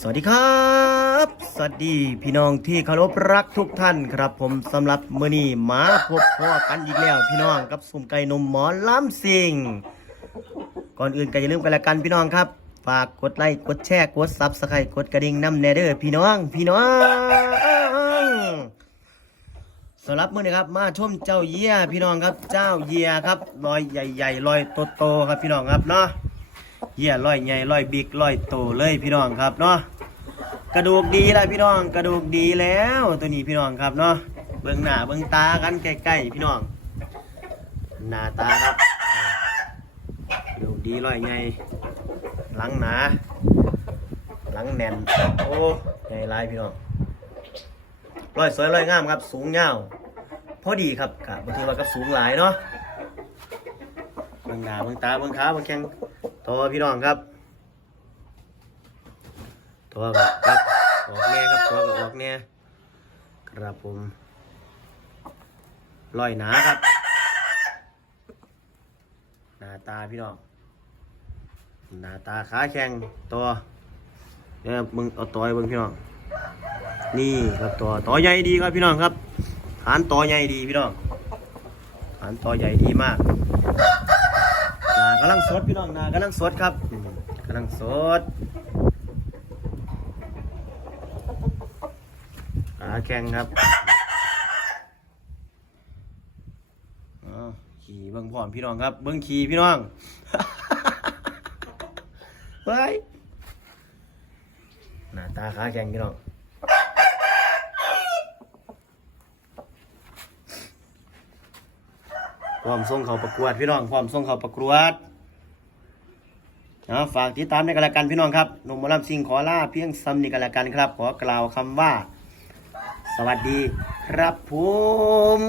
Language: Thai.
สวัสดีครับ สวัสดีพี่น้องที่เคารพรักทุกท่านครับ ผมสำหรับมื้อนี้มาพบพ่อกันอีกแล้ว พี่น้องกับสุ่มไก่นมหมอล้ำสิงก่อนอื่นก็อย่าลืมกันละกันพี่น้องครับ ฝากกดไลค์กดแชร์กดซับสไครต์กดกระดิ่งน้ำแนเดอร์พี่น้อง พี่น้องสำหรับมื้อนี้ครับมาชมเจ้าเยี่ยพี่น้องครับ เจ้าเยี่ยครับลอยใหญ่ๆลอยโตๆครับพี่น้องครับเนาะ เหี้ยร้อยใหญ่ร้อยบิ๊กร้อยโตเลยพี่น้องครับเนาะกระดูกดีล้วพี่น้องกระดูกดีแล้วตัวนี้พี่น้องครับเนาะเบิ่งหน้าเบิ่งตากันใกล้ๆพี่น้องหน้าตาครับกระดูกดีร้อยใหญ่หลังหนาหลังแน่นโอ้ใหญ่ลายพี่น้องร้อยสวยร้อยงามครับ สูงยาพอดีครับกับบางทีว่าก็สูงหลายเนาะเบิ่งหน้าเบิ่งตาเบิ่งขาเบิ่งแข้ง ตัวพี่น้องครับตัวกับครับออกแน่ครับตัวกับออกแน่ครับผมลอยหนาครับ หน้าตาพี่น้องหน้าตาขาแข็งตัวเนี่ยมึงเอาตัวให้เบิ่งพี่น้องนี่ครับตัวตัวใหญ่ดีครับพี่น้องครับฐานตัวใหญ่ดีพี่น้องฐานตัวใหญ่ดีมากากำลังสดพี่น้องนากำลังสดครับกำลังสดขาแข็งครับขี่เบิ้งพร้อมพี่น้องครับ เบิ้งขี่พี่น้องเฮ้ยหน้าตาขาแข็งพี่น้องพร้อมส่งเขาประกวดพี่น้องพร้อมส่งเขาประกวด นะฝากติดตามในกันละกันพี่น้องครับหนุ่มมอลำซิงขอลาเพียงซ้ำนี่กันละกันครับ ขอกล่าวคำว่า สวัสดีครับผม